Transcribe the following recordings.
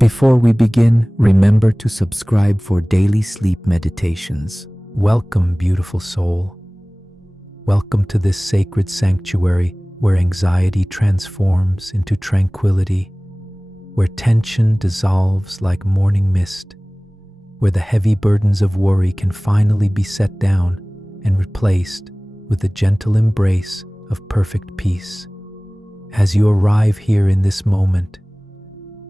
Before we begin, remember to subscribe for daily sleep meditations. Welcome, beautiful soul. Welcome to this sacred sanctuary where anxiety transforms into tranquility, where tension dissolves like morning mist, where the heavy burdens of worry can finally be set down and replaced with the gentle embrace of perfect peace. As you arrive here in this moment,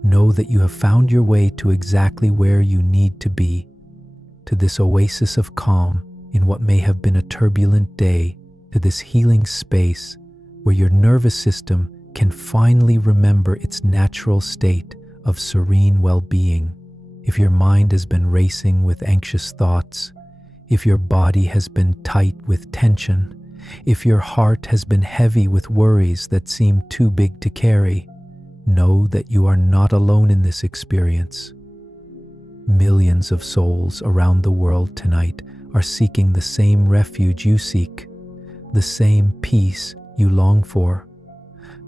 know that you have found your way to exactly where you need to be, to this oasis of calm in what may have been a turbulent day, to this healing space where your nervous system can finally remember its natural state of serene well-being. If your mind has been racing with anxious thoughts, if your body has been tight with tension, if your heart has been heavy with worries that seem too big to carry, know that you are not alone in this experience. Millions of souls around the world tonight are seeking the same refuge you seek, the same peace you long for,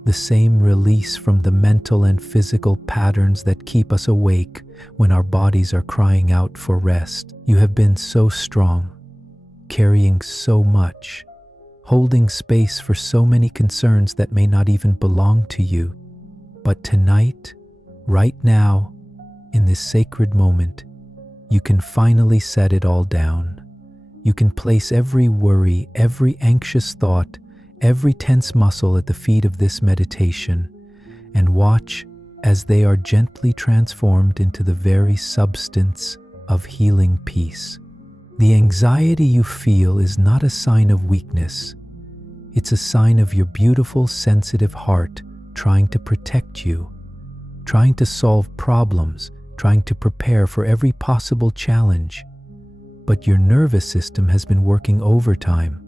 the same release from the mental and physical patterns that keep us awake when our bodies are crying out for rest. You have been so strong, carrying so much, holding space for so many concerns that may not even belong to you. But tonight, right now, in this sacred moment, you can finally set it all down. You can place every worry, every anxious thought, every tense muscle at the feet of this meditation and watch as they are gently transformed into the very substance of healing peace. The anxiety you feel is not a sign of weakness. It's a sign of your beautiful, sensitive heart trying to protect you, trying to solve problems, trying to prepare for every possible challenge. But your nervous system has been working overtime.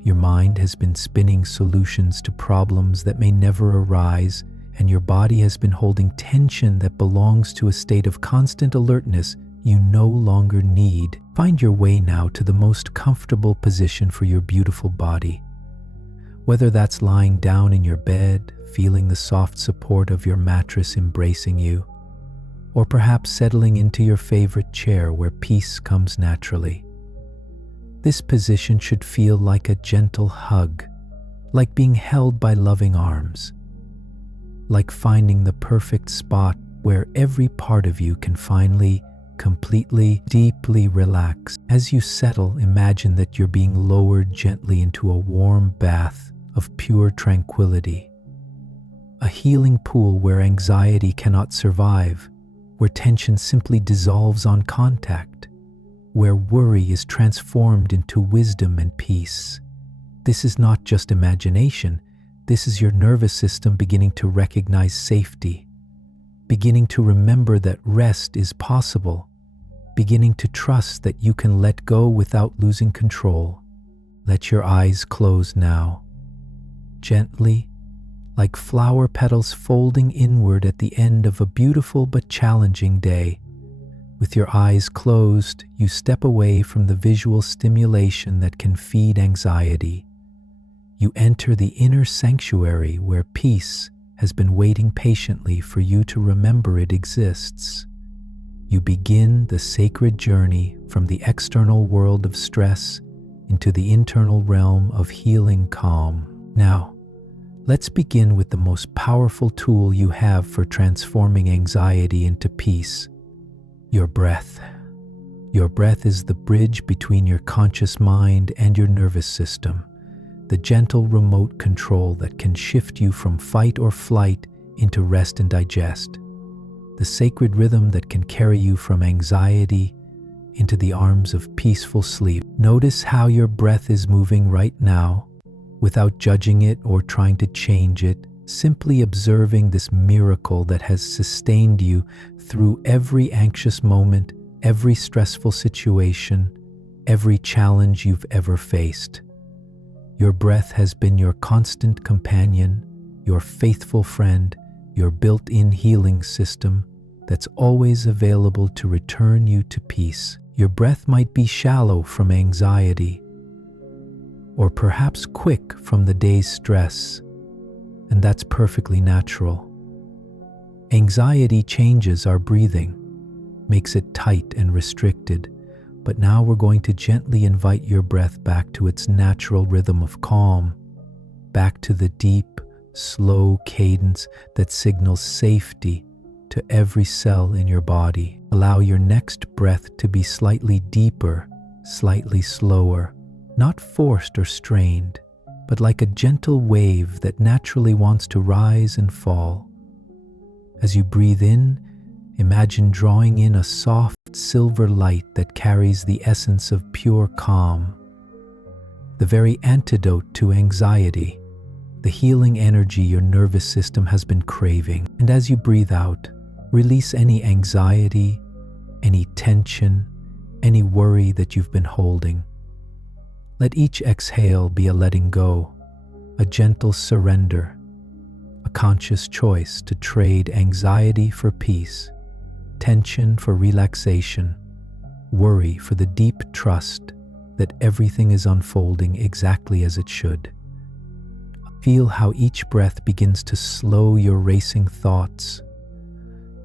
Your mind has been spinning solutions to problems that may never arise, and your body has been holding tension that belongs to a state of constant alertness you no longer need. Find your way now to the most comfortable position for your beautiful body. Whether that's lying down in your bed, feeling the soft support of your mattress embracing you, or perhaps settling into your favorite chair where peace comes naturally. This position should feel like a gentle hug, like being held by loving arms, like finding the perfect spot where every part of you can finally, completely, deeply relax. As you settle, imagine that you're being lowered gently into a warm bath of pure tranquility. A healing pool where anxiety cannot survive, where tension simply dissolves on contact, where worry is transformed into wisdom and peace. This is not just imagination. This is your nervous system beginning to recognize safety, beginning to remember that rest is possible, beginning to trust that you can let go without losing control. Let your eyes close now, gently, like flower petals folding inward at the end of a beautiful but challenging day. With your eyes closed, you step away from the visual stimulation that can feed anxiety. You enter the inner sanctuary where peace has been waiting patiently for you to remember it exists. You begin the sacred journey from the external world of stress into the internal realm of healing calm. Now, let's begin with the most powerful tool you have for transforming anxiety into peace: your breath. Your breath is the bridge between your conscious mind and your nervous system, the gentle remote control that can shift you from fight or flight into rest and digest, the sacred rhythm that can carry you from anxiety into the arms of peaceful sleep. Notice how your breath is moving right now, without judging it or trying to change it, simply observing this miracle that has sustained you through every anxious moment, every stressful situation, every challenge you've ever faced. Your breath has been your constant companion, your faithful friend, your built-in healing system that's always available to return you to peace. Your breath might be shallow from anxiety, or perhaps quick from the day's stress, and that's perfectly natural. Anxiety changes our breathing, makes it tight and restricted, but now we're going to gently invite your breath back to its natural rhythm of calm, back to the deep, slow cadence that signals safety to every cell in your body. Allow your next breath to be slightly deeper, slightly slower, not forced or strained, but like a gentle wave that naturally wants to rise and fall. As you breathe in, imagine drawing in a soft silver light that carries the essence of pure calm, the very antidote to anxiety, the healing energy your nervous system has been craving. And as you breathe out, release any anxiety, any tension, any worry that you've been holding. Let each exhale be a letting go, a gentle surrender, a conscious choice to trade anxiety for peace, tension for relaxation, worry for the deep trust that everything is unfolding exactly as it should. Feel how each breath begins to slow your racing thoughts,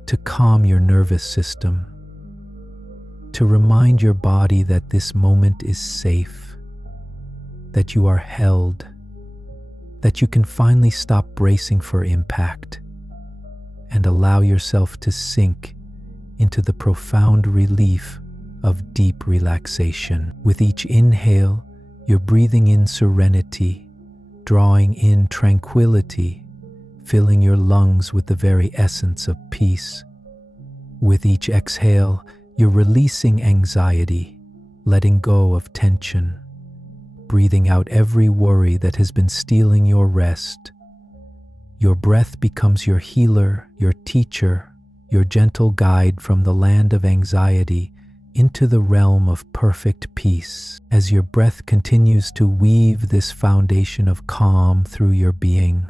to calm your nervous system, to remind your body that this moment is safe, that you are held, that you can finally stop bracing for impact and allow yourself to sink into the profound relief of deep relaxation. With each inhale, you're breathing in serenity, drawing in tranquility, filling your lungs with the very essence of peace. With each exhale, you're releasing anxiety, letting go of tension, breathing out every worry that has been stealing your rest. Your breath becomes your healer, your teacher, your gentle guide from the land of anxiety into the realm of perfect peace. As your breath continues to weave this foundation of calm through your being,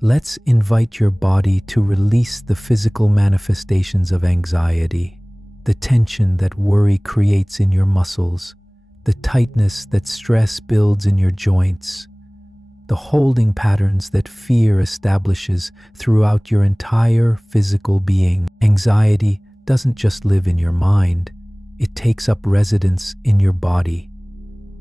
let's invite your body to release the physical manifestations of anxiety, the tension that worry creates in your muscles, the tightness that stress builds in your joints, the holding patterns that fear establishes throughout your entire physical being. Anxiety doesn't just live in your mind, it takes up residence in your body,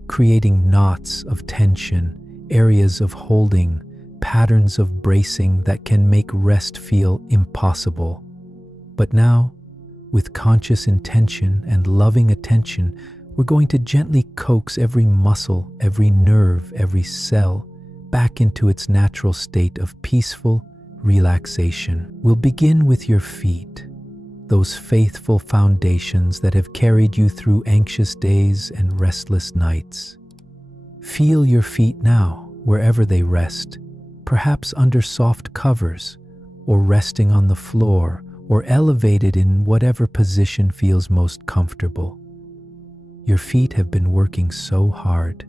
creating knots of tension, areas of holding, patterns of bracing that can make rest feel impossible. But now, with conscious intention and loving attention, we're going to gently coax every muscle, every nerve, every cell back into its natural state of peaceful relaxation. We'll begin with your feet, those faithful foundations that have carried you through anxious days and restless nights. Feel your feet now, wherever they rest, perhaps under soft covers, or resting on the floor, or elevated in whatever position feels most comfortable. Your feet have been working so hard,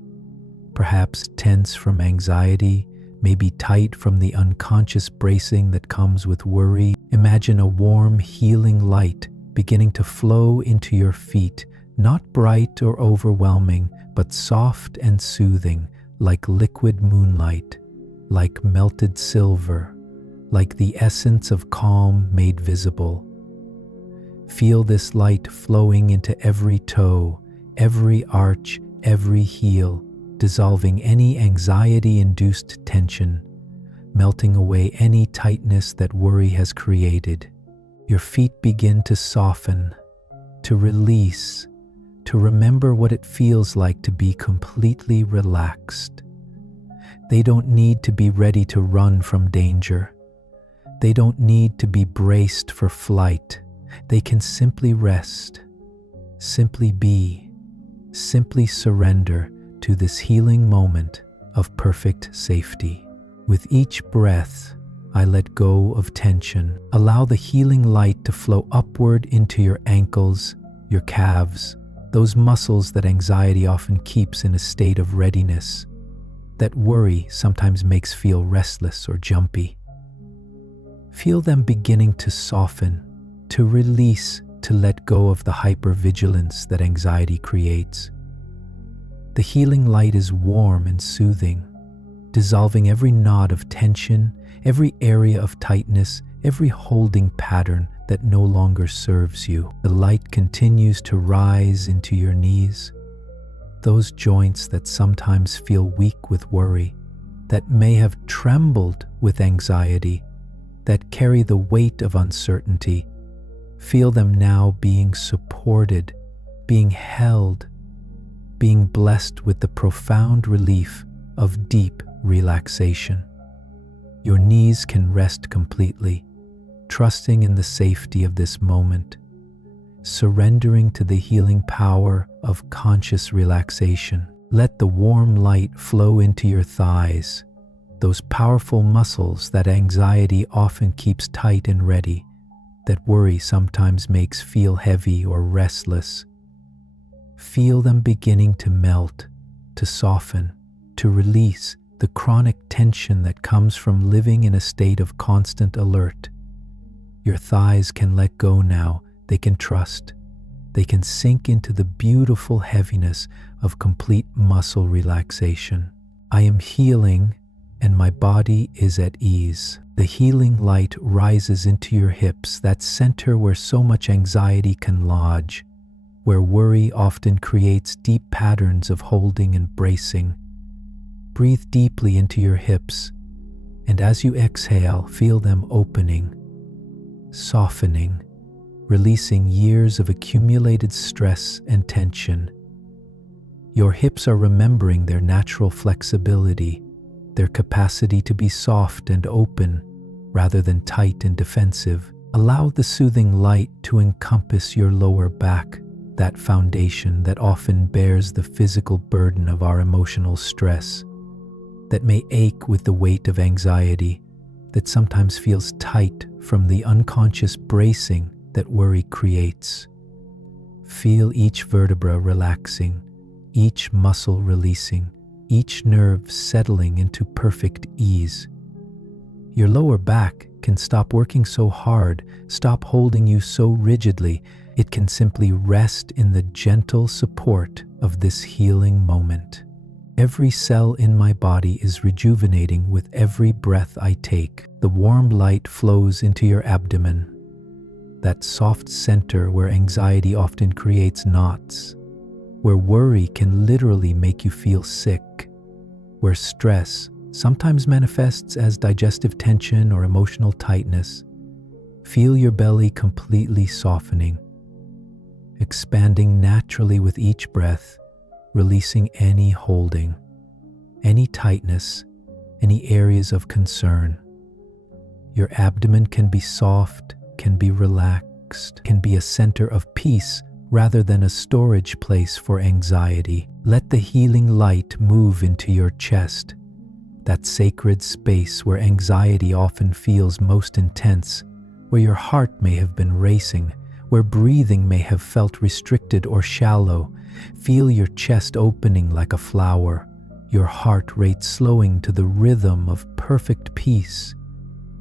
perhaps tense from anxiety, maybe tight from the unconscious bracing that comes with worry. Imagine a warm, healing light beginning to flow into your feet, not bright or overwhelming, but soft and soothing, like liquid moonlight, like melted silver, like the essence of calm made visible. Feel this light flowing into every toe, every arch, every heel, dissolving any anxiety-induced tension, melting away any tightness that worry has created. Your feet begin to soften, to release, to remember what it feels like to be completely relaxed. They don't need to be ready to run from danger. They don't need to be braced for flight. They can simply rest, simply be, simply surrender to this healing moment of perfect safety. With each breath, I let go of tension. Allow the healing light to flow upward into your ankles, your calves, those muscles that anxiety often keeps in a state of readiness, that worry sometimes makes feel restless or jumpy. Feel them beginning to soften, to release, to let go of the hypervigilance that anxiety creates. The healing light is warm and soothing, dissolving every knot of tension, every area of tightness, every holding pattern that no longer serves you. The light continues to rise into your knees, those joints that sometimes feel weak with worry, that may have trembled with anxiety, that carry the weight of uncertainty. Feel them now being supported, being held, being blessed with the profound relief of deep relaxation. Your knees can rest completely, trusting in the safety of this moment, surrendering to the healing power of conscious relaxation. Let the warm light flow into your thighs, those powerful muscles that anxiety often keeps tight and ready, that worry sometimes makes feel heavy or restless. Feel them beginning to melt, to soften, to release the chronic tension that comes from living in a state of constant alert. Your thighs can let go now. They can trust. They can sink into the beautiful heaviness of complete muscle relaxation. I am healing, and my body is at ease. The healing light rises into your hips, that center where so much anxiety can lodge, where worry often creates deep patterns of holding and bracing. Breathe deeply into your hips, and as you exhale, feel them opening, softening, releasing years of accumulated stress and tension. Your hips are remembering their natural flexibility, their capacity to be soft and open rather than tight and defensive. Allow the soothing light to encompass your lower back, that foundation that often bears the physical burden of our emotional stress, that may ache with the weight of anxiety, that sometimes feels tight from the unconscious bracing that worry creates. Feel each vertebra relaxing, each muscle releasing, each nerve settling into perfect ease. Your lower back can stop working so hard, stop holding you so rigidly. It can simply rest in the gentle support of this healing moment. Every cell in my body is rejuvenating with every breath I take. The warm light flows into your abdomen, that soft center where anxiety often creates knots, where worry can literally make you feel sick, where stress sometimes manifests as digestive tension or emotional tightness. Feel your belly completely softening, expanding naturally with each breath, releasing any holding, any tightness, any areas of concern. Your abdomen can be soft, can be relaxed, can be a center of peace rather than a storage place for anxiety. Let the healing light move into your chest, that sacred space where anxiety often feels most intense, where your heart may have been racing, where breathing may have felt restricted or shallow. Feel your chest opening like a flower, your heart rate slowing to the rhythm of perfect peace,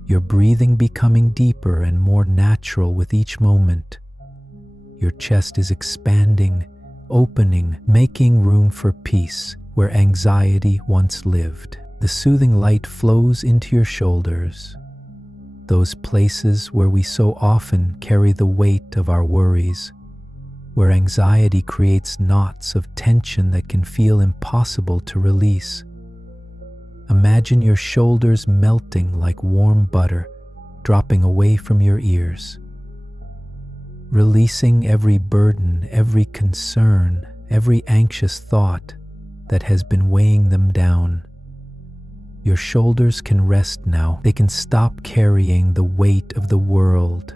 your breathing becoming deeper and more natural with each moment. Your chest is expanding, opening, making room for peace where anxiety once lived. The soothing light flows into your shoulders, those places where we so often carry the weight of our worries, where anxiety creates knots of tension that can feel impossible to release. Imagine your shoulders melting like warm butter, dropping away from your ears, releasing every burden, every concern, every anxious thought that has been weighing them down. Your shoulders can rest now. They can stop carrying the weight of the world.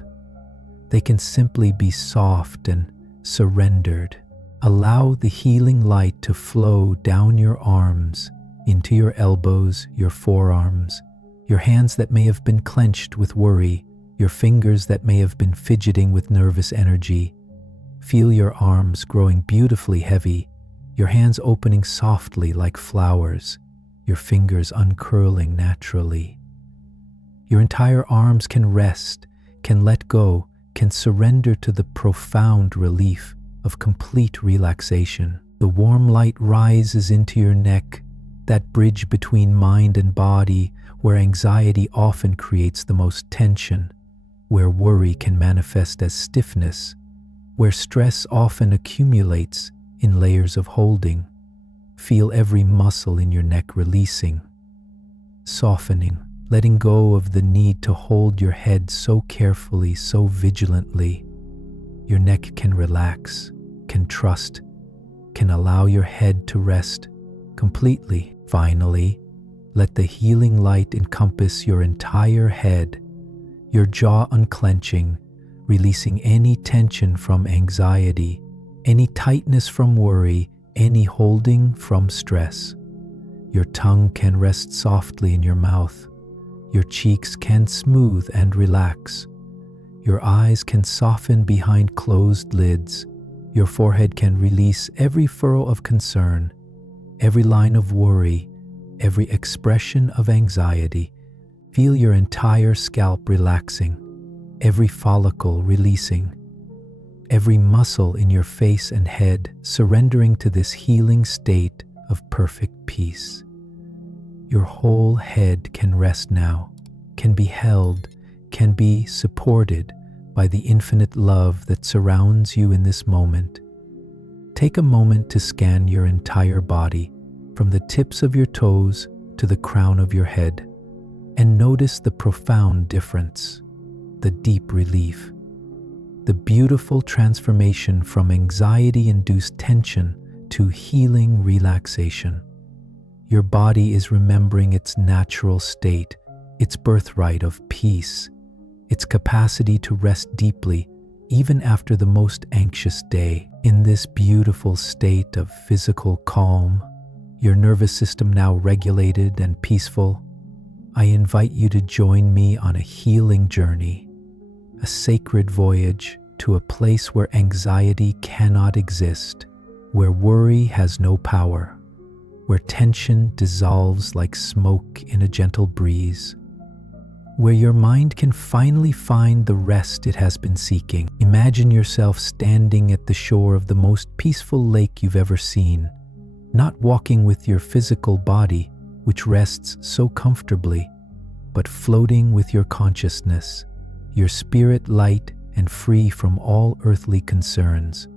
They can simply be soft and surrendered. Allow the healing light to flow down your arms, into your elbows, your forearms, your hands that may have been clenched with worry, your fingers that may have been fidgeting with nervous energy. Feel your arms growing beautifully heavy, your hands opening softly like flowers, your fingers uncurling naturally. Your entire arms can rest, can let go, can surrender to the profound relief of complete relaxation. The warm light rises into your neck, that bridge between mind and body, where anxiety often creates the most tension, where worry can manifest as stiffness, where stress often accumulates in layers of holding. Feel every muscle in your neck releasing, softening, letting go of the need to hold your head so carefully, so vigilantly. Your neck can relax, can trust, can allow your head to rest completely. Finally, let the healing light encompass your entire head, your jaw unclenching, releasing any tension from anxiety, any tightness from worry, any holding from stress. Your tongue can rest softly in your mouth. Your cheeks can smooth and relax. Your eyes can soften behind closed lids. Your forehead can release every furrow of concern, every line of worry, every expression of anxiety. Feel your entire scalp relaxing, every follicle releasing, every muscle in your face and head surrendering to this healing state of perfect peace. Your whole head can rest now, can be held, can be supported by the infinite love that surrounds you in this moment. Take a moment to scan your entire body, from the tips of your toes to the crown of your head, and notice the profound difference, the deep relief, the beautiful transformation from anxiety-induced tension to healing relaxation. Your body is remembering its natural state, its birthright of peace, its capacity to rest deeply even after the most anxious day. In this beautiful state of physical calm, your nervous system now regulated and peaceful, I invite you to join me on a healing journey, a sacred voyage to a place where anxiety cannot exist, where worry has no power, where tension dissolves like smoke in a gentle breeze, where your mind can finally find the rest it has been seeking. Imagine yourself standing at the shore of the most peaceful lake you've ever seen, not walking with your physical body, which rests so comfortably, but floating with your consciousness, your spirit light and free from all earthly concerns.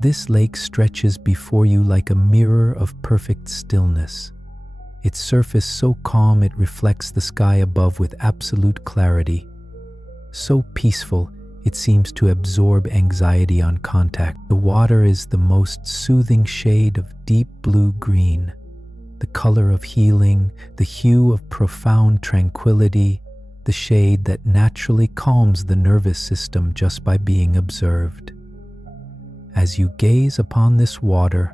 This lake stretches before you like a mirror of perfect stillness, its surface so calm it reflects the sky above with absolute clarity, so peaceful it seems to absorb anxiety on contact. The water is the most soothing shade of deep blue-green, the color of healing, the hue of profound tranquility, the shade that naturally calms the nervous system just by being observed. As you gaze upon this water,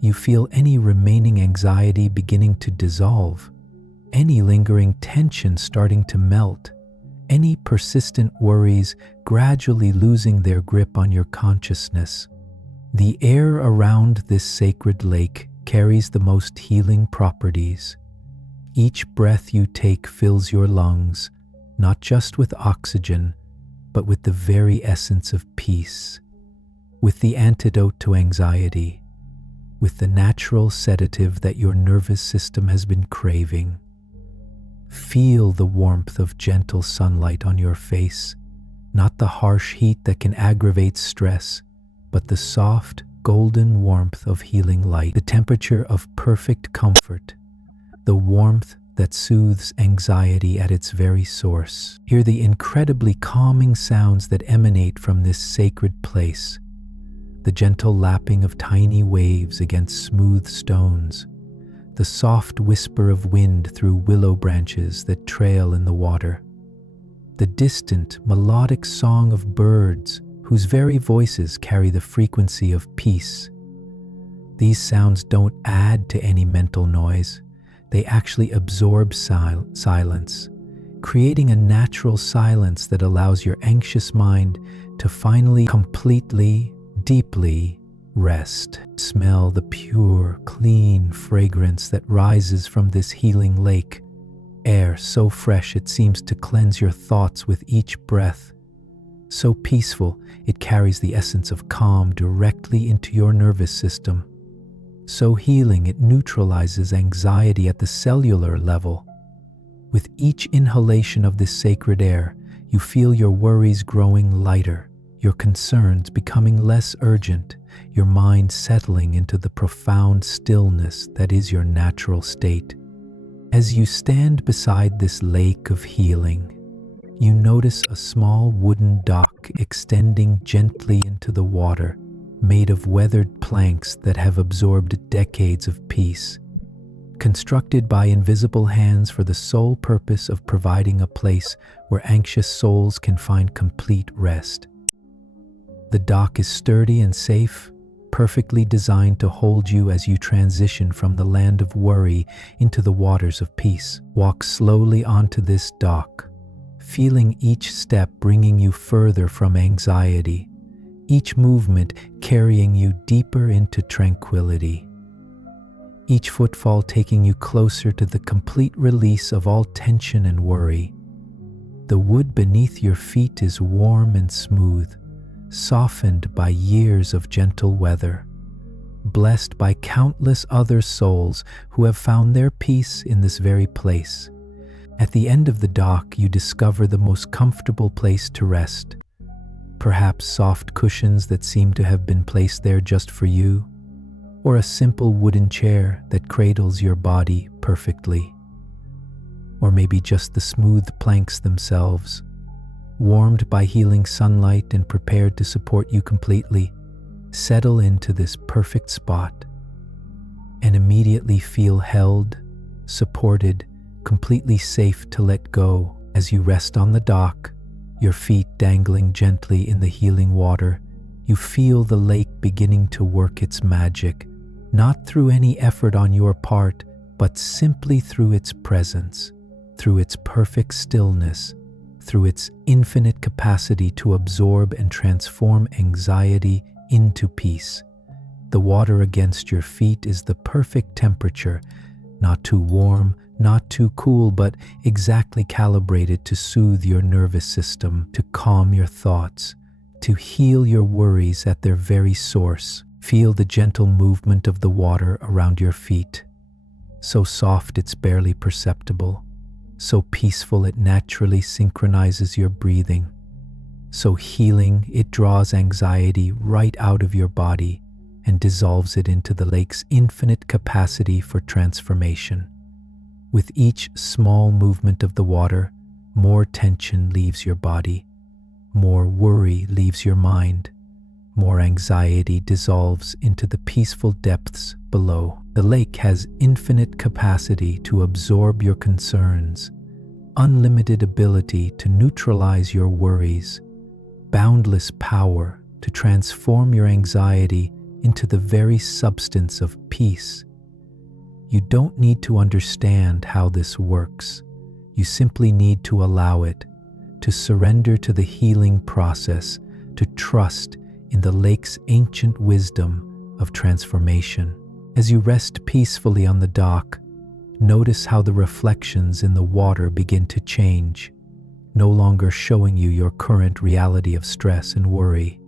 you feel any remaining anxiety beginning to dissolve, any lingering tension starting to melt, any persistent worries gradually losing their grip on your consciousness. The air around this sacred lake carries the most healing properties. Each breath you take fills your lungs, not just with oxygen, but with the very essence of peace, with the antidote to anxiety, with the natural sedative that your nervous system has been craving. Feel the warmth of gentle sunlight on your face, not the harsh heat that can aggravate stress, but the soft, golden warmth of healing light, the temperature of perfect comfort, the warmth that soothes anxiety at its very source. Hear the incredibly calming sounds that emanate from this sacred place, the gentle lapping of tiny waves against smooth stones, the soft whisper of wind through willow branches that trail in the water, the distant, melodic song of birds whose very voices carry the frequency of peace. These sounds don't add to any mental noise. They actually absorb silence, creating a natural silence that allows your anxious mind to finally, completely, deeply rest. Smell the pure, clean fragrance that rises from this healing lake. Air so fresh it seems to cleanse your thoughts with each breath. So peaceful, it carries the essence of calm directly into your nervous system. So healing, it neutralizes anxiety at the cellular level, With each inhalation of this sacred air, you feel your worries growing lighter, your concerns becoming less urgent, your mind settling into the profound stillness that is your natural state. As you stand beside this lake of healing, you notice a small wooden dock extending gently into the water, made of weathered planks that have absorbed decades of peace. Constructed by invisible hands for the sole purpose of providing a place where anxious souls can find complete rest. The dock is sturdy and safe, perfectly designed to hold you as you transition from the land of worry into the waters of peace. Walk slowly onto this dock, feeling each step bringing you further from anxiety, each movement carrying you deeper into tranquility. Each footfall taking you closer to the complete release of all tension and worry. The wood beneath your feet is warm and smooth, softened by years of gentle weather, blessed by countless other souls who have found their peace in this very place. At the end of the dock, you discover the most comfortable place to rest, perhaps soft cushions that seem to have been placed there just for you, or a simple wooden chair that cradles your body perfectly. Or maybe just the smooth planks themselves, warmed by healing sunlight and prepared to support you completely. Settle into this perfect spot and immediately feel held, supported, completely safe to let go as you rest on the dock, your feet dangling gently in the healing water. You feel the lake beginning to work its magic, not through any effort on your part, but simply through its presence, through its perfect stillness, through its infinite capacity to absorb and transform anxiety into peace. The water against your feet is the perfect temperature, not too warm, not too cool, but exactly calibrated to soothe your nervous system, to calm your thoughts, to heal your worries at their very source. Feel the gentle movement of the water around your feet, so soft it's barely perceptible, so peaceful it naturally synchronizes your breathing, so healing it draws anxiety right out of your body and dissolves it into the lake's infinite capacity for transformation. With each small movement of the water, more tension leaves your body, more worry leaves your mind, more anxiety dissolves into the peaceful depths below. The lake has infinite capacity to absorb your concerns, unlimited ability to neutralize your worries, boundless power to transform your anxiety into the very substance of peace. You don't need to understand how this works. You simply need to allow it, to surrender to the healing process, to trust in the lake's ancient wisdom of transformation. As you rest peacefully on the dock, notice how the reflections in the water begin to change, no longer showing you your current reality of stress and worry,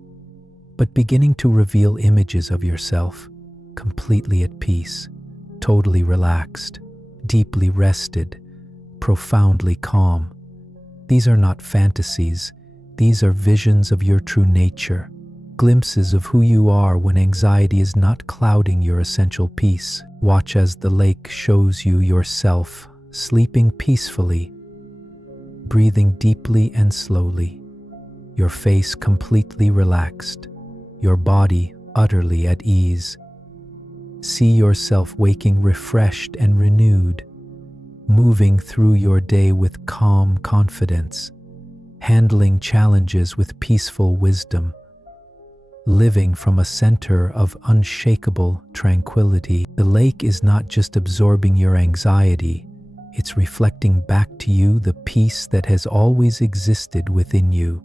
but beginning to reveal images of yourself, completely at peace, totally relaxed, deeply rested, profoundly calm. These are not fantasies, these are visions of your true nature, glimpses of who you are when anxiety is not clouding your essential peace. Watch as the lake shows you yourself, sleeping peacefully, breathing deeply and slowly, your face completely relaxed, your body utterly at ease. See yourself waking refreshed and renewed, moving through your day with calm confidence, handling challenges with peaceful wisdom, living from a center of unshakable tranquility. The lake is not just absorbing your anxiety, it's reflecting back to you the peace that has always existed within you,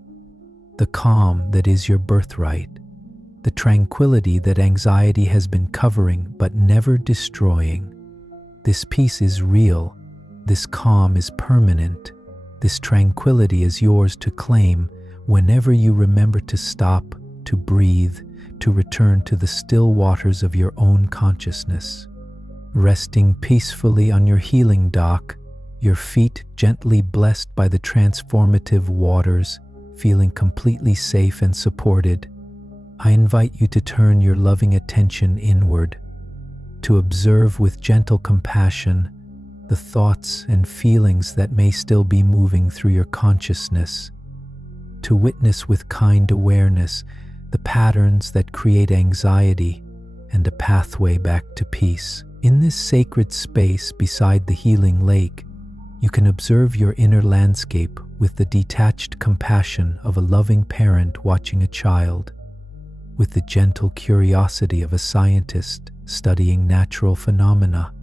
the calm that is your birthright, the tranquility that anxiety has been covering but never destroying. This peace is real, this calm is permanent, this tranquility is yours to claim whenever you remember to stop, to breathe, to return to the still waters of your own consciousness. Resting peacefully on your healing dock, your feet gently blessed by the transformative waters, feeling completely safe and supported, I invite you to turn your loving attention inward, to observe with gentle compassion the thoughts and feelings that may still be moving through your consciousness, to witness with kind awareness the patterns that create anxiety and a pathway back to peace. In this sacred space beside the healing lake, you can observe your inner landscape with the detached compassion of a loving parent watching a child, with the gentle curiosity of a scientist studying natural phenomena,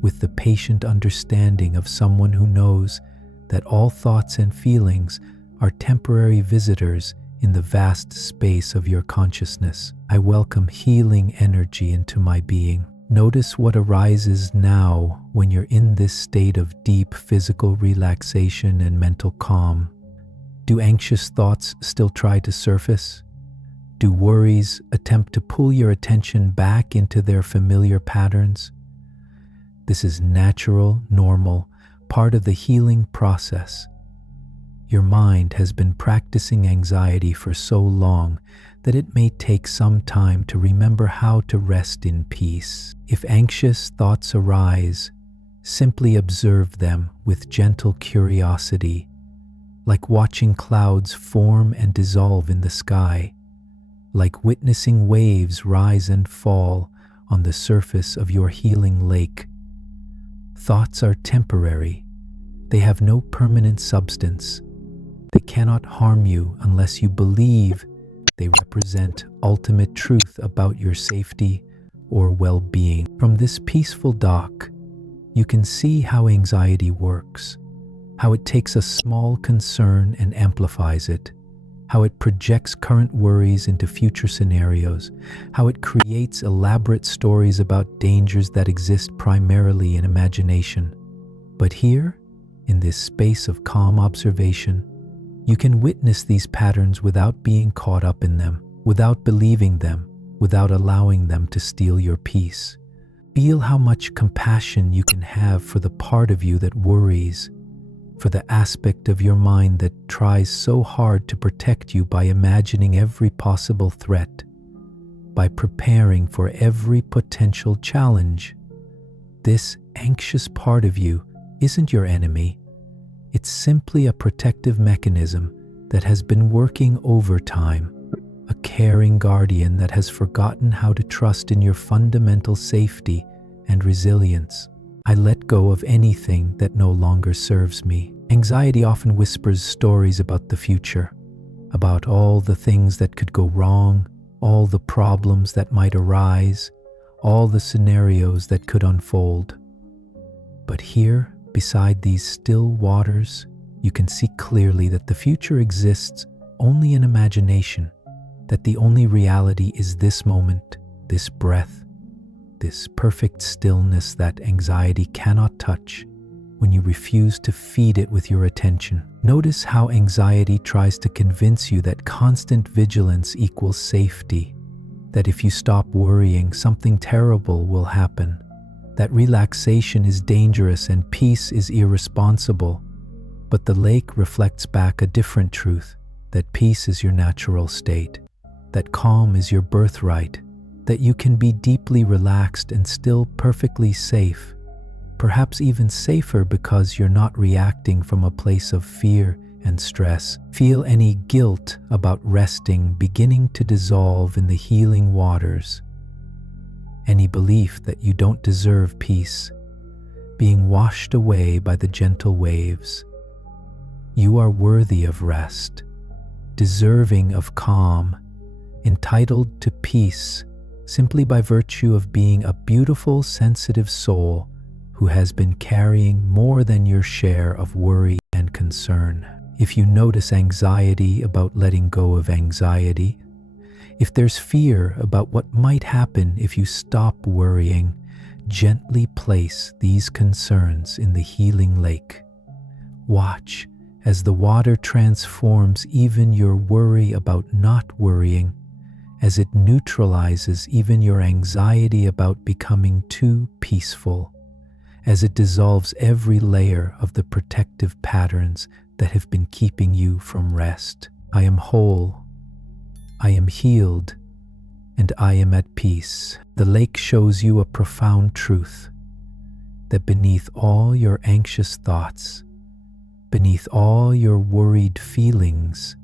with the patient understanding of someone who knows that all thoughts and feelings are temporary visitors in the vast space of your consciousness. I welcome healing energy into my being. Notice what arises now when you're in this state of deep physical relaxation and mental calm. Do anxious thoughts still try to surface? Do worries attempt to pull your attention back into their familiar patterns? This is natural, normal, part of the healing process. Your mind has been practicing anxiety for so long that it may take some time to remember how to rest in peace. If anxious thoughts arise, simply observe them with gentle curiosity, like watching clouds form and dissolve in the sky, like witnessing waves rise and fall on the surface of your healing lake. Thoughts are temporary. They have no permanent substance. They cannot harm you unless you believe they represent ultimate truth about your safety or well-being. From this peaceful dock, you can see how anxiety works, how it takes a small concern and amplifies it, how it projects current worries into future scenarios, how it creates elaborate stories about dangers that exist primarily in imagination. But here, in this space of calm observation, you can witness these patterns without being caught up in them, without believing them, without allowing them to steal your peace. Feel how much compassion you can have for the part of you that worries, for the aspect of your mind that tries so hard to protect you by imagining every possible threat, by preparing for every potential challenge. This anxious part of you isn't your enemy. It's simply a protective mechanism that has been working overtime, a caring guardian that has forgotten how to trust in your fundamental safety and resilience. I let go of anything that no longer serves me. Anxiety often whispers stories about the future, about all the things that could go wrong, all the problems that might arise, all the scenarios that could unfold. But here, beside these still waters, you can see clearly that the future exists only in imagination, that the only reality is this moment, this breath, this perfect stillness that anxiety cannot touch when you refuse to feed it with your attention. Notice how anxiety tries to convince you that constant vigilance equals safety, that if you stop worrying, something terrible will happen, that relaxation is dangerous and peace is irresponsible. But the lake reflects back a different truth, that peace is your natural state, that calm is your birthright, that you can be deeply relaxed and still perfectly safe, perhaps even safer because you're not reacting from a place of fear and stress. Feel any guilt about resting beginning to dissolve in the healing waters. Any belief that you don't deserve peace being washed away by the gentle waves. You are worthy of rest, deserving of calm, entitled to peace simply by virtue of being a beautiful, sensitive soul who has been carrying more than your share of worry and concern. If you notice anxiety about letting go of anxiety, if there's fear about what might happen if you stop worrying, gently place these concerns in the healing lake. Watch as the water transforms even your worry about not worrying, as it neutralizes even your anxiety about becoming too peaceful, as it dissolves every layer of the protective patterns that have been keeping you from rest. I am whole, I am healed, and I am at peace. The lake shows you a profound truth, that beneath all your anxious thoughts, beneath all your worried feelings,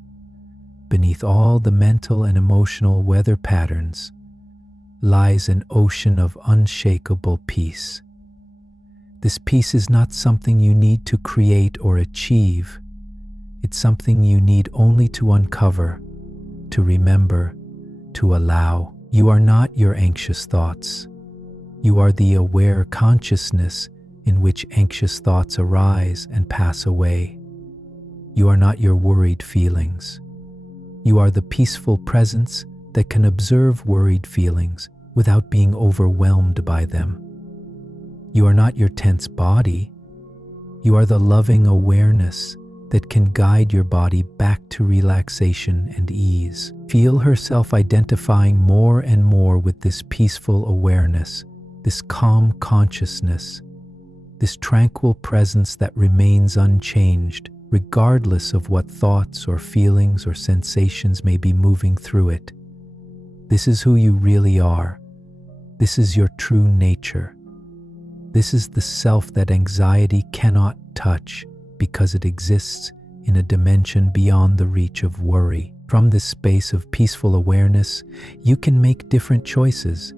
beneath all the mental and emotional weather patterns, lies an ocean of unshakable peace. This peace is not something you need to create or achieve. It's something you need only to uncover, to remember, to allow. You are not your anxious thoughts. You are the aware consciousness in which anxious thoughts arise and pass away. You are not your worried feelings. You are the peaceful presence that can observe worried feelings without being overwhelmed by them. You are not your tense body. You are the loving awareness that can guide your body back to relaxation and ease. Feel herself identifying more and more with this peaceful awareness, this calm consciousness, this tranquil presence that remains unchanged, regardless of what thoughts or feelings or sensations may be moving through it. This is who you really are. This is your true nature. This is the self that anxiety cannot touch because it exists in a dimension beyond the reach of worry. From this space of peaceful awareness, you can make different choices.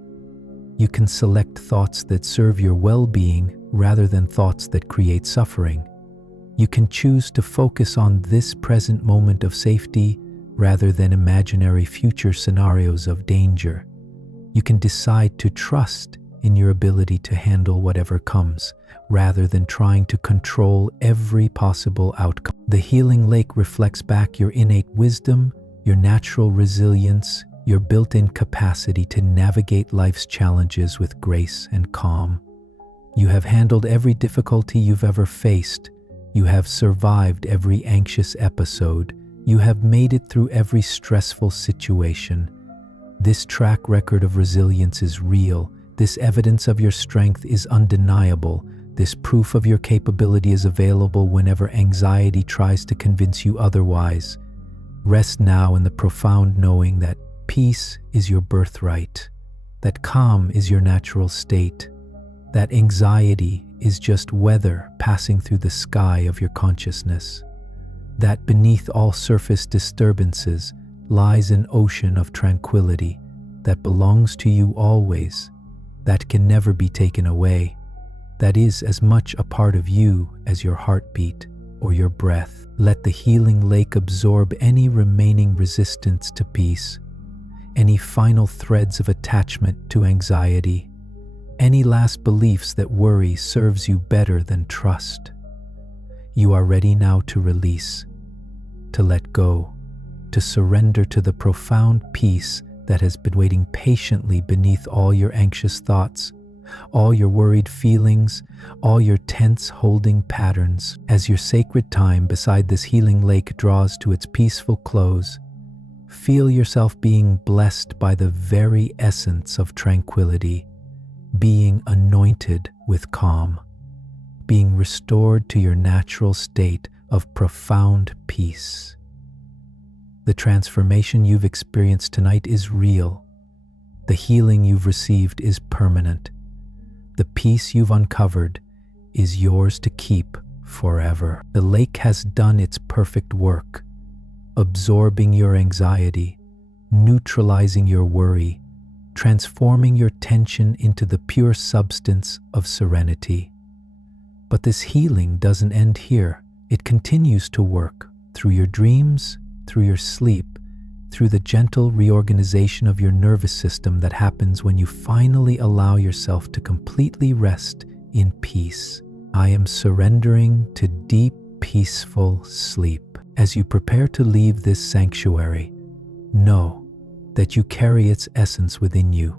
You can select thoughts that serve your well-being rather than thoughts that create suffering. You can choose to focus on this present moment of safety rather than imaginary future scenarios of danger. You can decide to trust in your ability to handle whatever comes, rather than trying to control every possible outcome. The healing lake reflects back your innate wisdom, your natural resilience, your built-in capacity to navigate life's challenges with grace and calm. You have handled every difficulty you've ever faced. You have survived every anxious episode. You have made it through every stressful situation. This track record of resilience is real. This evidence of your strength is undeniable. This proof of your capability is available whenever anxiety tries to convince you otherwise. Rest now in the profound knowing that peace is your birthright, that calm is your natural state, that anxiety is just weather passing through the sky of your consciousness, that beneath all surface disturbances lies an ocean of tranquility that belongs to you always, that can never be taken away, that is as much a part of you as your heartbeat or your breath. Let the healing lake absorb any remaining resistance to peace, any final threads of attachment to anxiety, any last beliefs that worry serves you better than trust. You are ready now to release, to let go, to surrender to the profound peace that has been waiting patiently beneath all your anxious thoughts, all your worried feelings, all your tense holding patterns. As your sacred time beside this healing lake draws to its peaceful close, feel yourself being blessed by the very essence of tranquility, being anointed with calm, being restored to your natural state of profound peace. The transformation you've experienced tonight is real. The healing you've received is permanent. The peace you've uncovered is yours to keep forever. The lake has done its perfect work, absorbing your anxiety, neutralizing your worry, transforming your tension into the pure substance of serenity. But this healing doesn't end here. It continues to work through your dreams, through your sleep, through the gentle reorganization of your nervous system that happens when you finally allow yourself to completely rest in peace. I am surrendering to deep, peaceful sleep. As you prepare to leave this sanctuary, know that you carry its essence within you,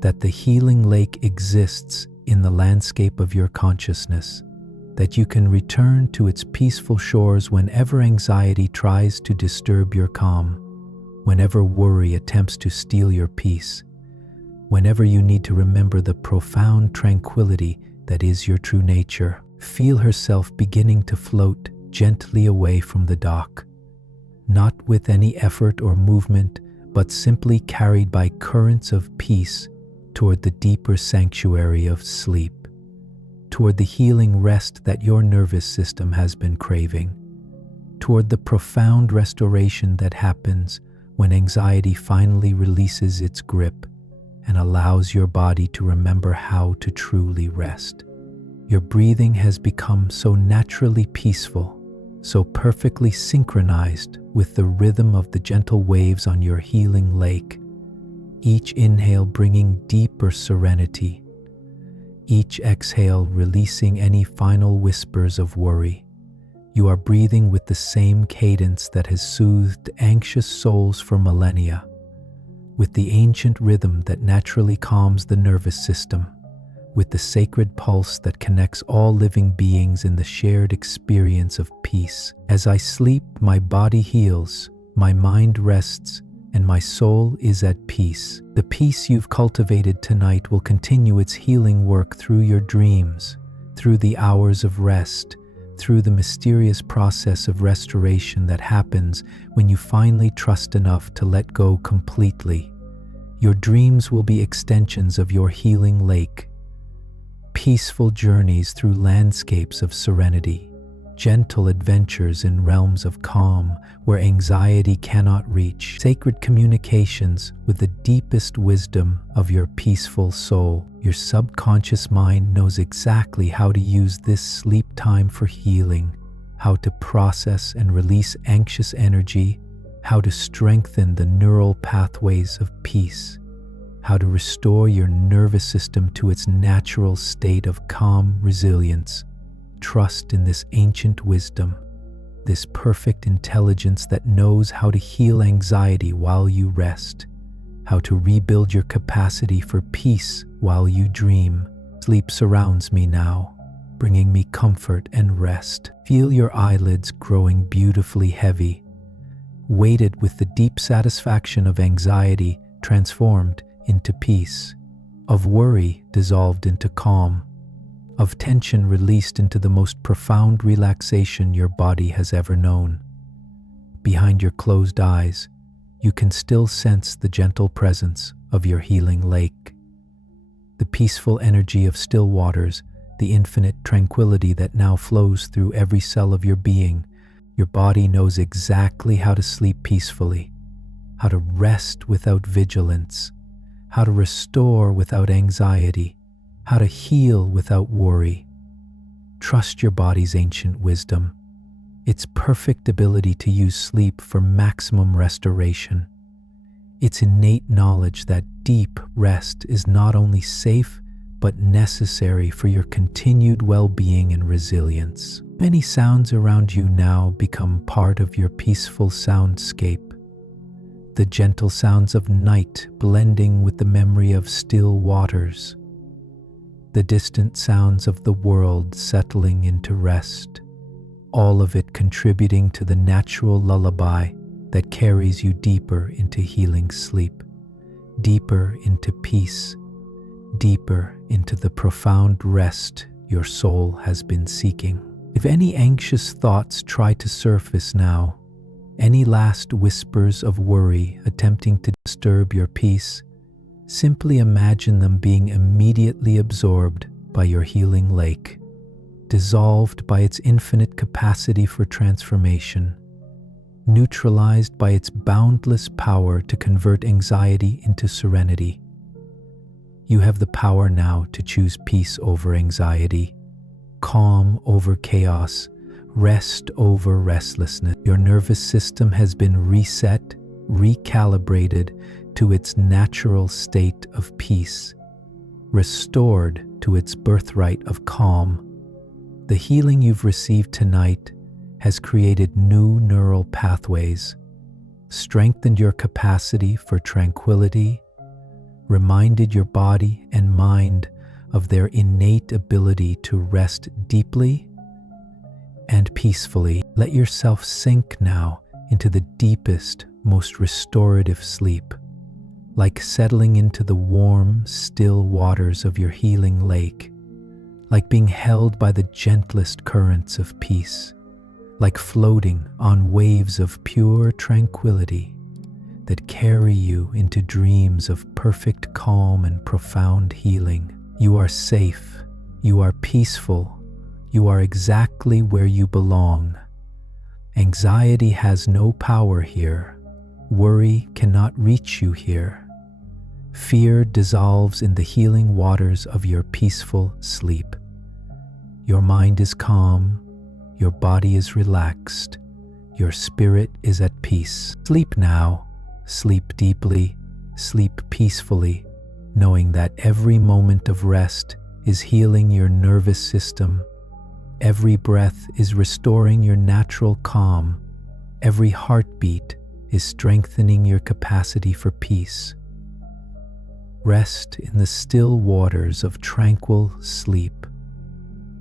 that the healing lake exists in the landscape of your consciousness, that you can return to its peaceful shores whenever anxiety tries to disturb your calm, whenever worry attempts to steal your peace, whenever you need to remember the profound tranquility that is your true nature. Feel herself beginning to float gently away from the dock, not with any effort or movement, but simply carried by currents of peace toward the deeper sanctuary of sleep, toward the healing rest that your nervous system has been craving, toward the profound restoration that happens when anxiety finally releases its grip and allows your body to remember how to truly rest. Your breathing has become so naturally peaceful, so perfectly synchronized with the rhythm of the gentle waves on your healing lake, each inhale bringing deeper serenity, each exhale releasing any final whispers of worry. You are breathing with the same cadence that has soothed anxious souls for millennia, with the ancient rhythm that naturally calms the nervous system, with the sacred pulse that connects all living beings in the shared experience of peace. As I sleep, my body heals, my mind rests, and my soul is at peace. The peace you've cultivated tonight will continue its healing work through your dreams, through the hours of rest, through the mysterious process of restoration that happens when you finally trust enough to let go completely. Your dreams will be extensions of your healing lake, peaceful journeys through landscapes of serenity, gentle adventures in realms of calm where anxiety cannot reach, sacred communications with the deepest wisdom of your peaceful soul. Your subconscious mind knows exactly how to use this sleep time for healing, how to process and release anxious energy, how to strengthen the neural pathways of peace, how to restore your nervous system to its natural state of calm resilience. Trust in this ancient wisdom, this perfect intelligence that knows how to heal anxiety while you rest, how to rebuild your capacity for peace while you dream. Sleep surrounds me now, bringing me comfort and rest. Feel your eyelids growing beautifully heavy, weighted with the deep satisfaction of anxiety transformed into peace, of worry dissolved into calm, of tension released into the most profound relaxation your body has ever known. Behind your closed eyes, you can still sense the gentle presence of your healing lake, the peaceful energy of still waters, the infinite tranquility that now flows through every cell of your being. Your body knows exactly how to sleep peacefully, how to rest without vigilance, how to restore without anxiety, how to heal without worry. Trust your body's ancient wisdom, its perfect ability to use sleep for maximum restoration, its innate knowledge that deep rest is not only safe but necessary for your continued well-being and resilience. Many sounds around you now become part of your peaceful soundscape, the gentle sounds of night blending with the memory of still waters, the distant sounds of the world settling into rest, all of it contributing to the natural lullaby that carries you deeper into healing sleep, deeper into peace, deeper into the profound rest your soul has been seeking. If any anxious thoughts try to surface now, any last whispers of worry attempting to disturb your peace, simply imagine them being immediately absorbed by your healing lake, dissolved by its infinite capacity for transformation, neutralized by its boundless power to convert anxiety into serenity. You have the power now to choose peace over anxiety, calm over chaos, rest over restlessness. Your nervous system has been reset, recalibrated to its natural state of peace, restored to its birthright of calm. The healing you've received tonight has created new neural pathways, strengthened your capacity for tranquility, reminded your body and mind of their innate ability to rest deeply and peacefully. Let yourself sink now into the deepest, most restorative sleep, like settling into the warm, still waters of your healing lake, like being held by the gentlest currents of peace, like floating on waves of pure tranquility that carry you into dreams of perfect calm and profound healing. You are safe, you are peaceful, you are exactly where you belong. Anxiety has no power here. Worry cannot reach you here. Fear dissolves in the healing waters of your peaceful sleep. Your mind is calm, your body is relaxed, your spirit is at peace. Sleep now, sleep deeply, sleep peacefully, knowing that every moment of rest is healing your nervous system. Every breath is restoring your natural calm. Every heartbeat is strengthening your capacity for peace. Rest in the still waters of tranquil sleep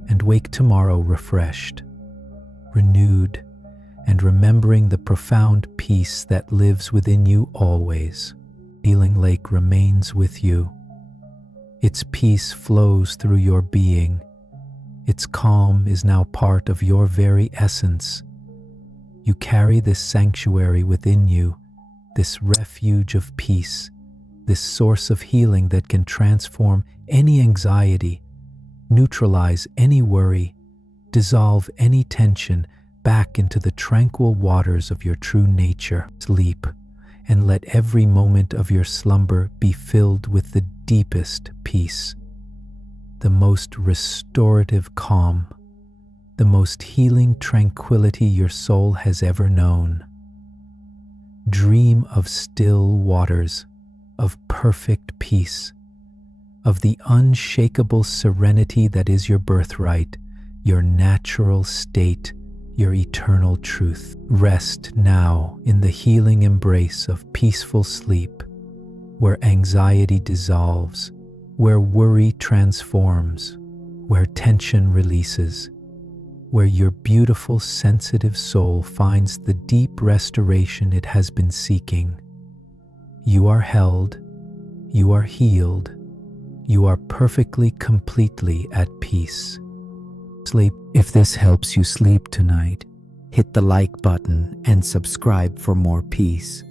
and wake tomorrow refreshed, renewed, and remembering the profound peace that lives within you always. Healing Lake remains with you. Its peace flows through your being. Its calm is now part of your very essence. You carry this sanctuary within you, this refuge of peace, this source of healing that can transform any anxiety, neutralize any worry, dissolve any tension back into the tranquil waters of your true nature. Sleep, and let every moment of your slumber be filled with the deepest peace, the most restorative calm, the most healing tranquility your soul has ever known. Dream of still waters, of perfect peace, of the unshakable serenity that is your birthright, your natural state, your eternal truth. Rest now in the healing embrace of peaceful sleep, where anxiety dissolves, where worry transforms, where tension releases, where your beautiful, sensitive soul finds the deep restoration it has been seeking. You are held, you are healed, you are perfectly, completely at peace. Sleep. If this helps you sleep tonight, hit the like button and subscribe for more peace.